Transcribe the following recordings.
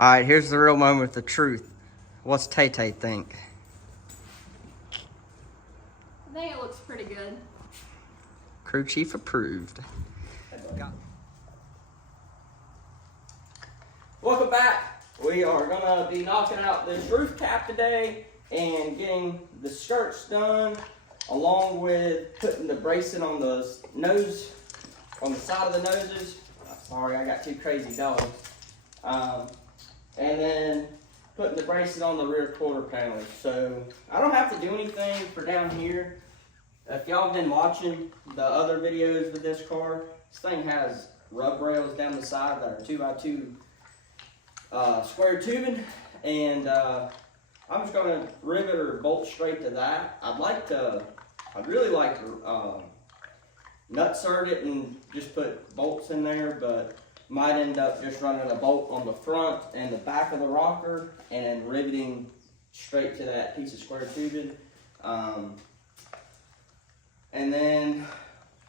All right, here's the real moment of truth. What's Tay-Tay think? I think it looks pretty good. Crew chief approved. Welcome back. We are gonna be knocking out this roof cap today and getting the skirts done, along with putting the bracing on the nose, on the side of the noses. Sorry, I got two crazy dogs. And then putting the bracing on the rear quarter panels. So I don't have to do anything for down here. If y'all have been watching the other videos with this car, this thing has rub rails down the side that are 2x2 square tubing, and I'm just gonna rivet or bolt straight to that. I'd really like to nut sert it and just put bolts in there, but might end up just running a bolt on the front and the back of the rocker and then riveting straight to that piece of square tubing. And then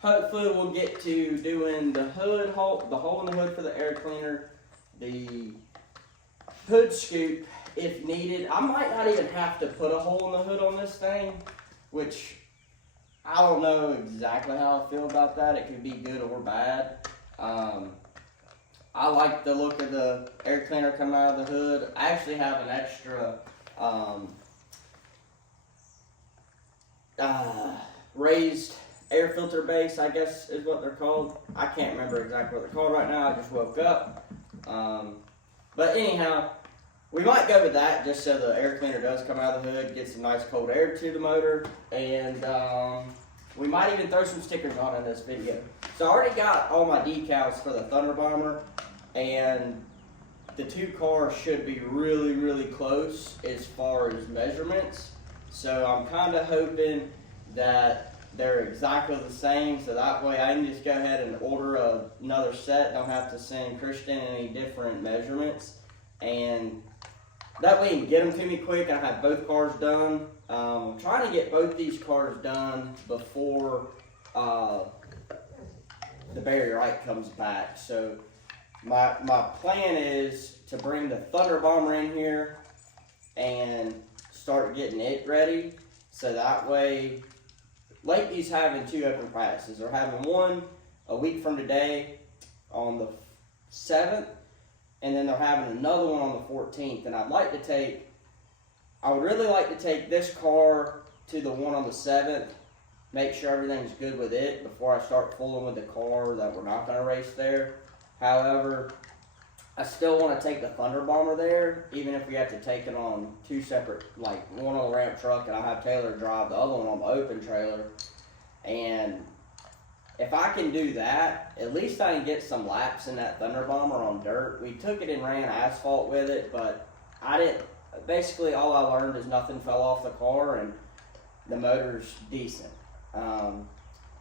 hopefully we'll get to doing the hood hole, the hole in the hood for the air cleaner, the hood scoop if needed. I might not even have to put a hole in the hood on this thing, which I don't know exactly how I feel about that. It could be good or bad. I like the look of the air cleaner coming out of the hood. I actually have an extra raised air filter base, I guess is what they're called. I can't remember exactly what they're called right now. I just woke up. But anyhow, we might go with that just so the air cleaner does come out of the hood, get some nice cold air to the motor, and we might even throw some stickers on in this video. So I already got all my decals for the Thunder Bomber, and the two cars should be really, really close as far as measurements. So I'm kind of hoping that they're exactly the same, so that way I can just go ahead and order another set. Don't have to send Christian any different measurements, and that way you can get them to me quick and I have both cars done. I'm trying to get both these cars done before the Barry Wright comes back. So my plan is to bring the Thunder Bomber in here and start getting it ready, so that way Lakeview's having two open practices. They're having one a week from today on the 7th, and then they're having another one on the 14th. And I would really like to take this car to the one on the 7th, make sure everything's good with it before I start fooling with the car that we're not going to race there. However, I still want to take the Thunder Bomber there, even if we have to take it on two separate, like one on the ramp truck and I have Taylor drive the other one on the open trailer. And if I can do that, at least I can get some laps in that Thunder Bomber on dirt. We took it and ran asphalt with it, but basically all I learned is nothing fell off the car and the motor's decent.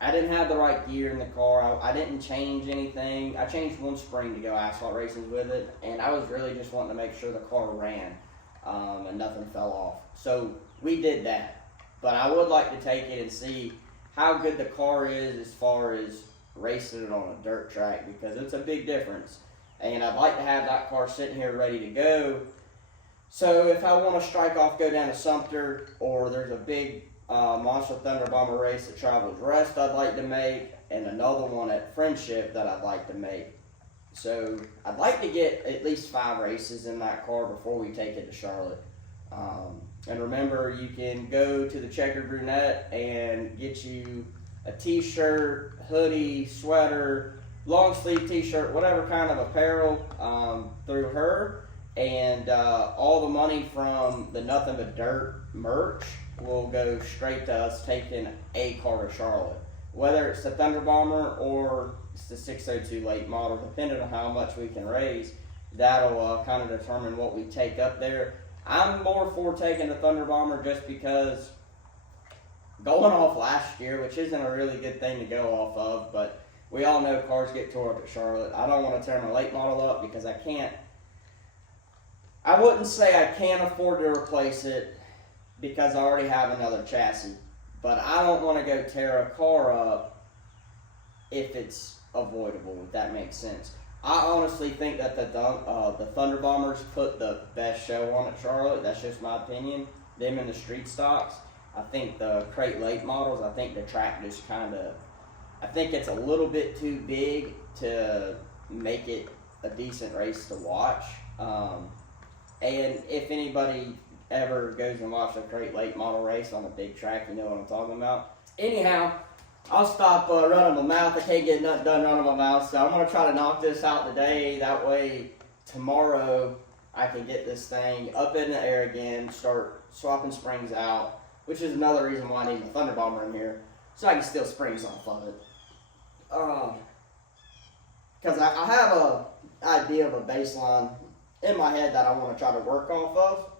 I didn't have the right gear in the car. I didn't change anything. I changed one spring to go asphalt races with it, and I was really just wanting to make sure the car ran and nothing fell off. So we did that, but I would like to take it and see how good the car is as far as racing it on a dirt track, because it's a big difference. And I'd like to have that car sitting here ready to go. So if I want to strike off, go down to Sumter, or there's a big Monster Thunder Bomber race at Travelers Rest I'd like to make, and another one at Friendship that I'd like to make. So I'd like to get at least 5 races in that car before we take it to Charlotte. And remember, you can go to the Checkered Brunette and get you a t-shirt, hoodie, sweater, long sleeve t-shirt, whatever kind of apparel through her. And all the money from the Nothing But Dirt merch will go straight to us taking a car to Charlotte. Whether it's the Thunder Bomber or it's the 602 late model, depending on how much we can raise, that'll kind of determine what we take up there. I'm more for taking the Thunder Bomber just because going off last year, which isn't a really good thing to go off of, but we all know cars get tore up at Charlotte. I don't want to tear my late model up because I wouldn't say I can't afford to replace it because I already have another chassis, but I don't want to go tear a car up if it's avoidable, if that makes sense. I honestly think that the Thunder Bombers put the best show on at Charlotte. That's just my opinion. Them and the street stocks. I think the Crate Lake models, I think the track just I think it's a little bit too big to make it a decent race to watch. And if anybody ever goes and watches a Crate Lake model race on a big track, you know what I'm talking about. Anyhow, I'll stop running my mouth. I can't get nothing done running my mouth, so I'm going to try to knock this out today. That way, tomorrow, I can get this thing up in the air again, start swapping springs out, which is another reason why I need the Thunder Bomber in here, so I can steal springs off of it. Because I have a idea of a baseline in my head that I want to try to work off of.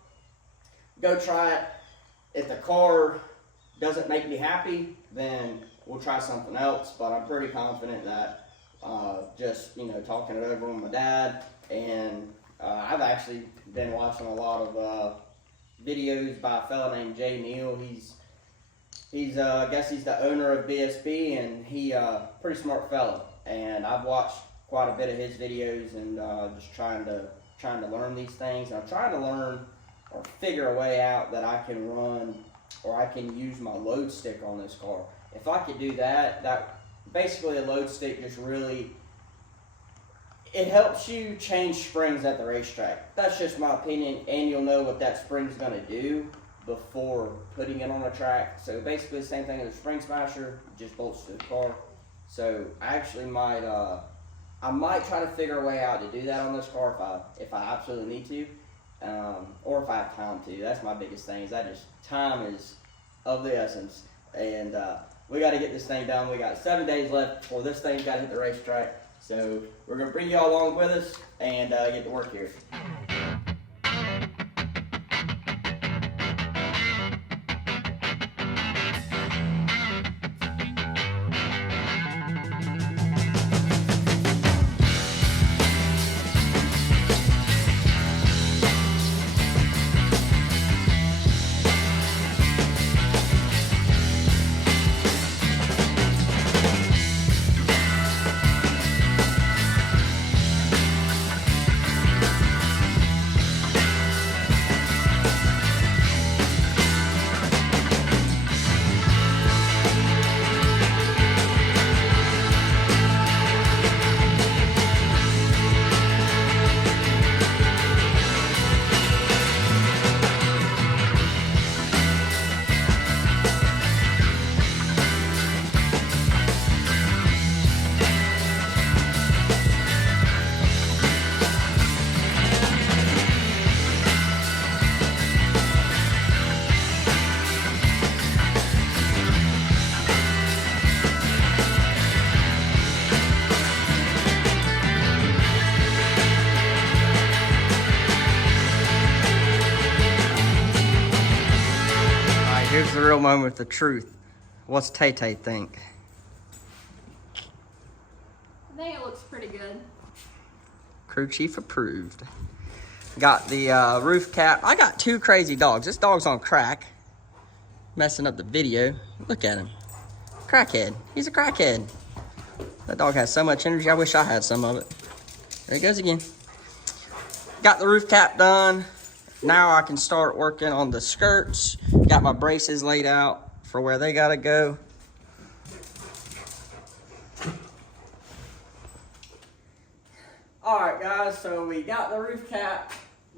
Go try it. If the car doesn't make me happy, then we'll try something else. But I'm pretty confident that just, talking it over with my dad, and I've actually been watching a lot of videos by a fella named Jay Neal. He's I guess he's the owner of BSB, and he pretty smart fella. And I've watched quite a bit of his videos, and just trying to learn these things. And I'm trying to learn or figure a way out that I can run or I can use my load stick on this car. If I could do that basically a load stick just really, it helps you change springs at the racetrack. That's just my opinion, and you'll know what that spring's gonna do before putting it on a track. So basically the same thing as a spring smasher, just bolts to the car. So I actually might try to figure a way out to do that on this car if I absolutely need to, or if I have time to. That's my biggest thing. Time is of the essence, and we got to get this thing done. We got 7 days left before this thing's got to hit the racetrack. So we're gonna bring y'all along with us and get to work here. Here's the real moment of truth. What's Tay-Tay think? I think it looks pretty good. Crew chief approved. Got the roof cap. I got two crazy dogs. This dog's on crack. Messing up the video. Look at him. Crackhead. He's a crackhead. That dog has so much energy. I wish I had some of it. There he goes again. Got the roof cap done. Now I can start working on the skirts. Got my braces laid out for where they gotta go. Alright guys, so we got the roof cap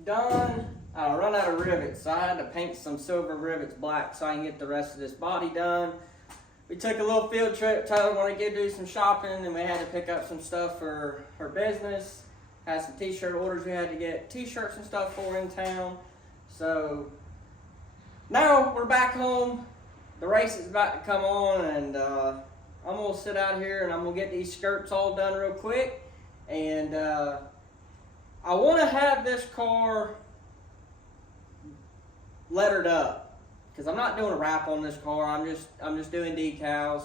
done. I run out of rivets, so I had to paint some silver rivets black so I can get the rest of this body done. We took a little field trip. Tyler wanted to go do some shopping, and we had to pick up some stuff for her business. Had some t-shirt orders we had to get t-shirts and stuff for in town. So now we're back home. The race is about to come on, and I'm gonna sit out here and I'm gonna get these skirts all done real quick. And I want to have this car lettered up because I'm not doing a wrap on this car. I'm just doing decals,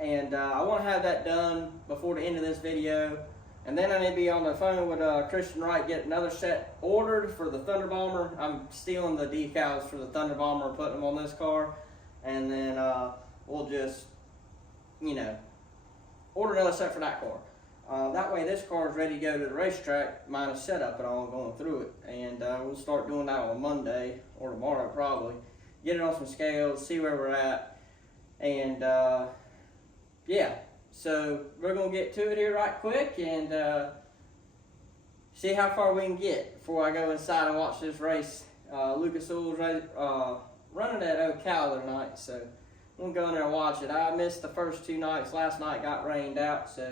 and I want to have that done before the end of this video. And then I need to be on the phone with Christian Wright, get another set ordered for the Thunder Bomber. I'm stealing the decals for the Thunder Bomber and putting them on this car. And then we'll just, order another set for that car. That way this car is ready to go to the racetrack, minus setup and all going through it. And we'll start doing that on Monday or tomorrow probably. Get it on some scales, see where we're at. And yeah, so we're going to get to it here right quick and see how far we can get before I go inside and watch this race. Lucas Oil's running at Decal tonight, so I'm going to go in there and watch it. I missed the first 2 nights. Last night got rained out, so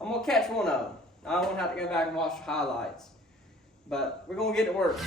I'm going to catch one of them. I don't have to go back and watch the highlights. But we're going to get to work.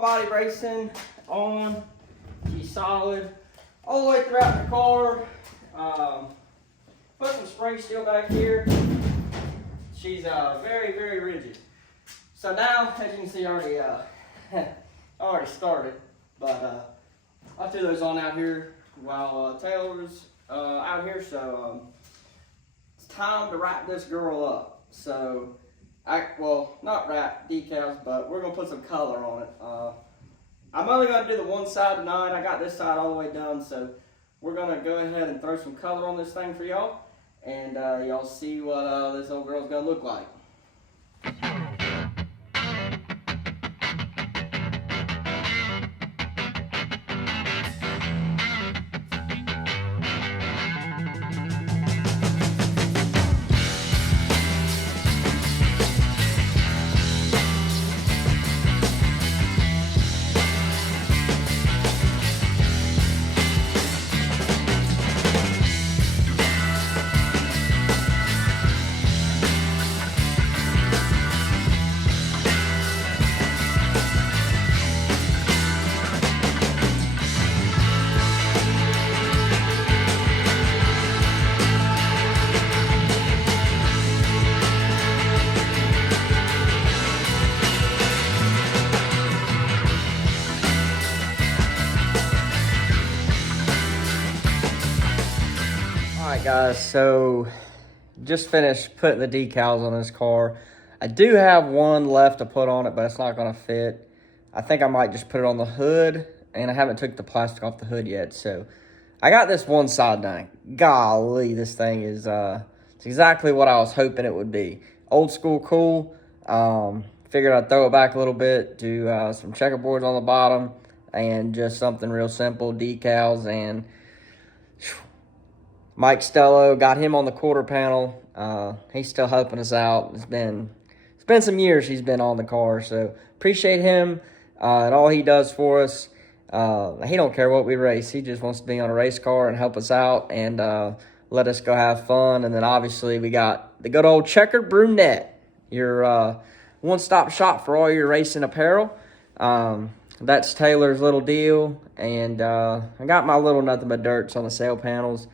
Body bracing on, she's solid all the way throughout the car. Put some spray steel back here. She's very, very rigid. So now, as you can see, I already started, but I threw those on out here while Taylor's out here. So it's time to wrap this girl up. So well, not wrap decals, but we're gonna put some color on it. I'm only gonna do the one side tonight. I got this side all the way done, so we're gonna go ahead and throw some color on this thing for y'all, and y'all see what this old girl's gonna look like. Alright guys, so just finished putting the decals on this car. I do have one left to put on it, but it's not going to fit. I think I might just put it on the hood, and I haven't took the plastic off the hood yet. So I got this one side done. Golly, this thing is it's exactly what I was hoping it would be. Old school cool. Figured I'd throw it back a little bit, do some checkerboards on the bottom, and just something real simple, decals. And Mike Stello, got him on the quarter panel. He's still helping us out. It's been some years he's been on the car, so appreciate him and all he does for us. He don't care what we race. He just wants to be on a race car and help us out and let us go have fun. And then obviously we got the good old checkered brunette, your one-stop shop for all your racing apparel. That's Taylor's little deal, and I got my little nothing but dirts on the sail panels.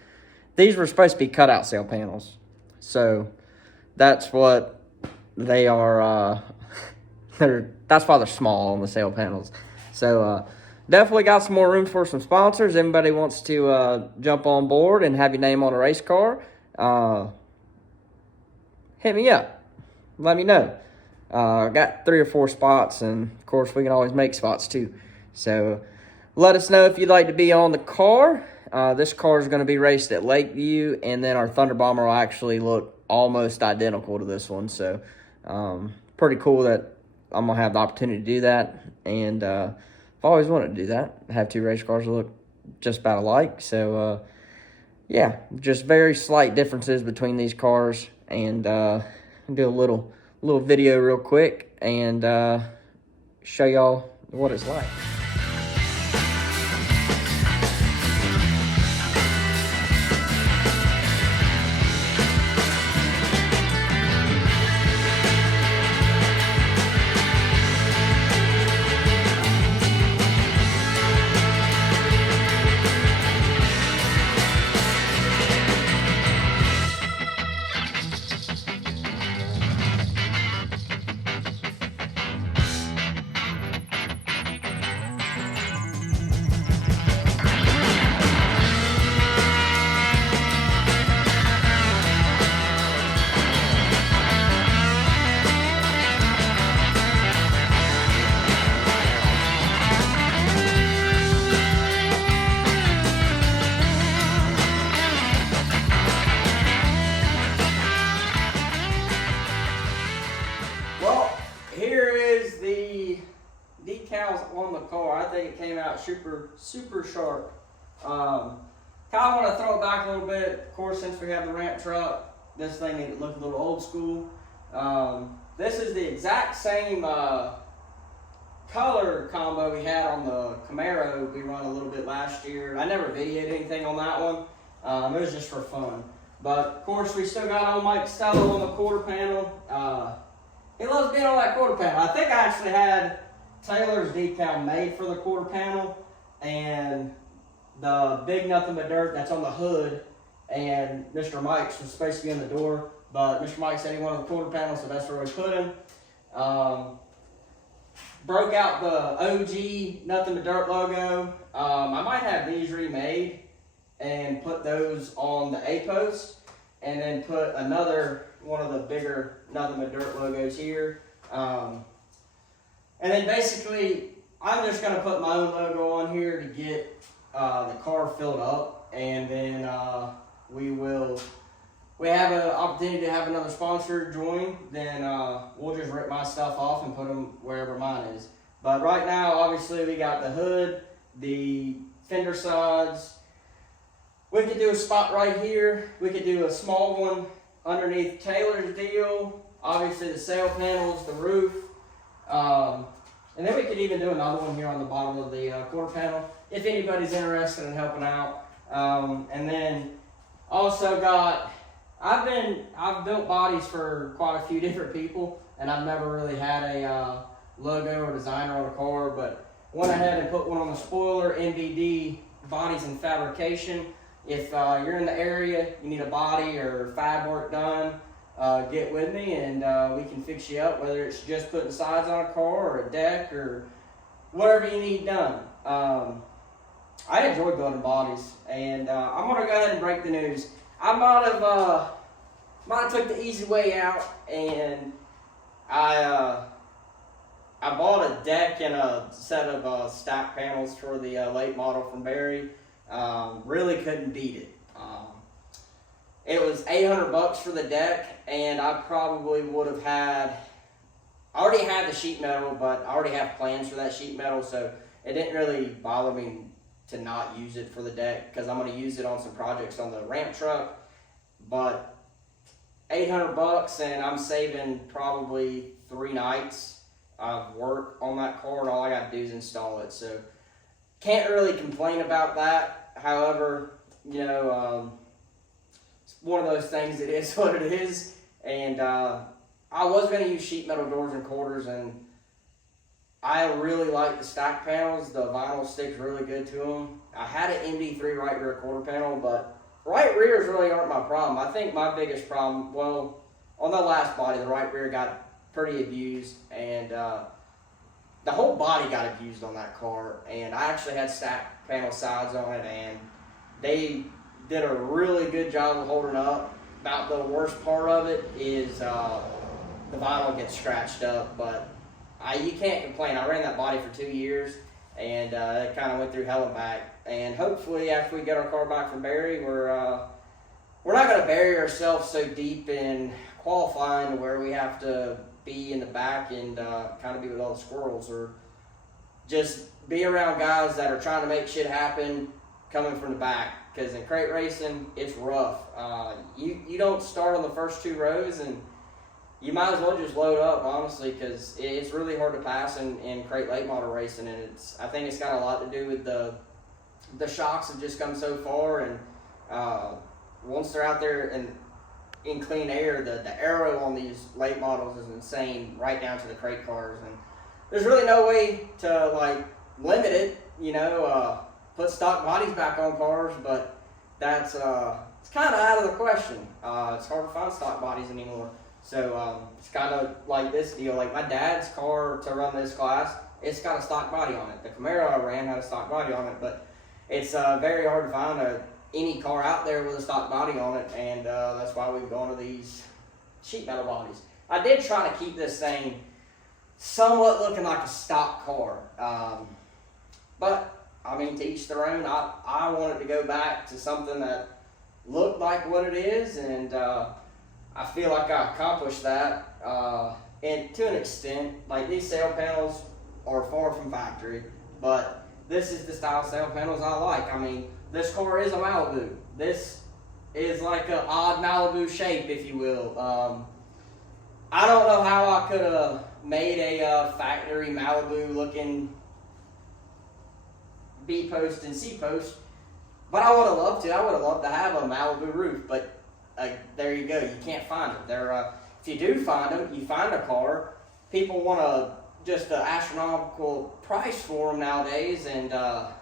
These were supposed to be cutout sail panels, so that's what they are. That's why they're small on the sail panels. So definitely got some more room for some sponsors. Anybody wants to jump on board and have your name on a race car, hit me up. Let me know. I got 3 or 4 spots, and of course we can always make spots too. So let us know if you'd like to be on the car. This car is going to be raced at Lakeview, and then our Thunder Bomber will actually look almost identical to this one. So pretty cool that I'm going to have the opportunity to do that. And I've always wanted to do that, have 2 race cars that look just about alike. So yeah, just very slight differences between these cars. And do a little video real quick and show y'all what it's like. Decals on the car. I think it came out super sharp. Kind of want to throw it back a little bit. Of course, since we have the ramp truck, this thing needed to look a little old school. This is the exact same color combo we had on the Camaro we run a little bit last year. I never videoed anything on that one. It was just for fun. But of course, we still got old Mike Stello on the quarter panel. He loves being on that quarter panel. I think I actually had Taylor's decal made for the quarter panel, and the big nothing but dirt that's on the hood, and Mr. Mike's was supposed to be in the door, but Mr. Mike said he wanted the quarter panel, so that's where we put him. Broke out the OG nothing but dirt logo. I might have these remade and put those on the A-post, and then put another one of the bigger nothing but dirt logos here. And then basically, I'm just going to put my own logo on here to get the car filled up. And then we have an opportunity to have another sponsor join. Then we'll just rip my stuff off and put them wherever mine is. But right now, obviously, we got the hood, the fender sides. We could do a spot right here. We could do a small one underneath Taylor's deal. Obviously, the sail panels, the roof. And then we could even do another one here on the bottom of the quarter panel if anybody's interested in helping out. And then also got, I've built bodies for quite a few different people, and I've never really had a logo or designer on a car, but went ahead and put one on the spoiler, NVD Bodies and Fabrication. If you're in the area, you need a body or fab work done, get with me and we can fix you up, whether it's just putting sides on a car or a deck or whatever you need done. I enjoy building bodies, and I'm going to go ahead and break the news. I might have took the easy way out, and I bought a deck and a set of stack panels for the late model from Barry. Really couldn't beat it. It was $800 for the deck, and I probably would have I already had the sheet metal, but I already have plans for that sheet metal, so it didn't really bother me to not use it for the deck, because I'm going to use it on some projects on the ramp truck. But $800, and I'm saving probably 3 nights of work on that car, and all I got to do is install it. So can't really complain about that. However, you know, it's one of those things. It is what it is, and I I was going to use sheet metal doors and quarters, and I really like the stack panels. The vinyl sticks really good to them. I had an MD3 right rear quarter panel, but right rears really aren't my problem. I think my biggest problem, well, on the last body, the right rear got pretty abused, and the whole body got abused on that car. And I actually had stack panel sides on it, and they did a really good job of holding up. About the worst part of it is the vinyl gets scratched up, but you can't complain. I ran that body for 2 years, and it kind of went through hell and back. And hopefully, after we get our car back from Barry, we're not going to bury ourselves so deep in qualifying to where we have to be in the back and kind of be with all the squirrels, or just be around guys that are trying to make shit happen coming from the back. Because in crate racing, it's rough. You don't start on the first 2 rows, and you might as well just load up, honestly, because it's really hard to pass in crate late model racing, and I think it's got a lot to do with the shocks have just come so far, and once they're out there and in clean air, the aero on these late models is insane, right down to the crate cars, and there's really no way to like limit it, put stock bodies back on cars, but that's it's kind of out of the question. It's hard to find stock bodies anymore. So it's kind of like this deal. Like my dad's car to run this class, it's got a stock body on it. The Camaro I ran had a stock body on it, but it's very hard to find any car out there with a stock body on it, and that's why we've gone to these sheet metal bodies. I did try to keep this thing somewhat looking like a stock car, but I mean, to each their own. I wanted to go back to something that looked like what it is, and I feel like I accomplished that, and to an extent. Like, these sail panels are far from factory, but this is the style sail panels I like. I mean, this car is a Malibu. This is like an odd Malibu shape, if you will. I don't know how I could have made a factory Malibu looking B post and C post, but I would have loved to. I would have loved to have a Malibu roof, but there you go. You can't find it. If you do find them, you find a car, people want just an astronomical price for them nowadays, and I'm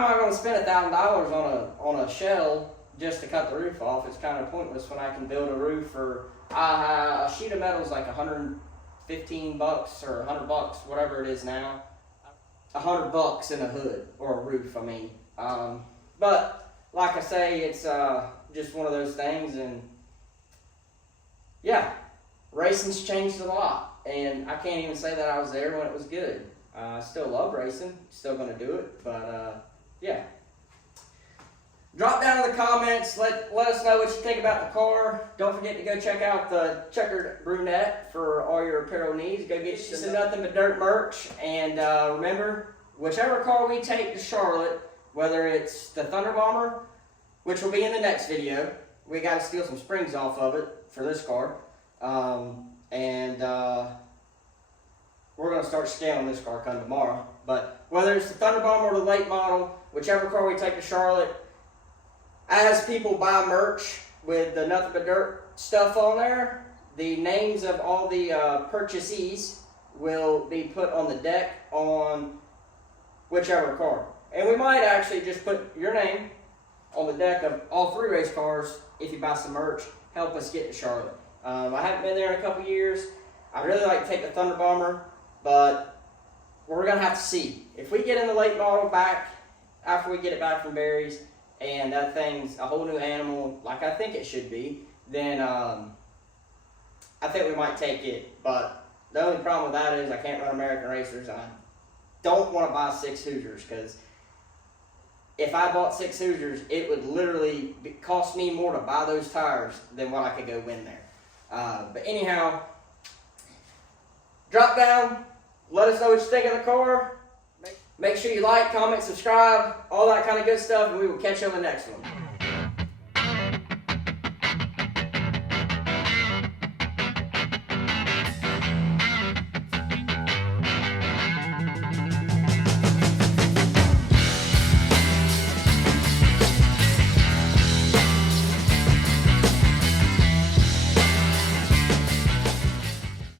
not going to spend $1,000 on a shell just to cut the roof off. It's kind of pointless when I can build a roof for a sheet of metal is like $115 or $100, whatever it is now. $100 in a hood or a roof, I mean. But like I say, it's just one of those things, and yeah, racing's changed a lot, and I can't even say that I was there when it was good. I still love racing, still gonna do it, but yeah. Drop down in the comments, let us know what you think about the car. Don't forget to go check out the Checkered Brunette for all your apparel needs. Go get you some Nothing But Dirt merch. And remember, whichever car we take to Charlotte, whether it's the Thunder Bomber, which will be in the next video, we got to steal some springs off of it for this car. We're going to start scaling this car come tomorrow. But whether it's the Thunder Bomber or the late model, whichever car we take to Charlotte, as people buy merch with the Nothing But Dirt stuff on there, the names of all the purchasees will be put on the deck on whichever car. And we might actually just put your name on the deck of all 3 race cars if you buy some merch. Help us get to Charlotte. I haven't been there in a couple years. I'd really like to take the Thunder Bomber, but we're going to have to see. If we get in the late model back, after we get it back from Barry's, and that thing's a whole new animal, like I think it should be, then I think we might take it. But the only problem with that is I can't run American Racers, and I don't want to buy 6 Hoosiers, because if I bought 6 Hoosiers, it would literally cost me more to buy those tires than what I could go win there. But anyhow, drop down, let us know what you think of the car. Make sure you like, comment, subscribe, all that kind of good stuff, and we will catch you on the next one.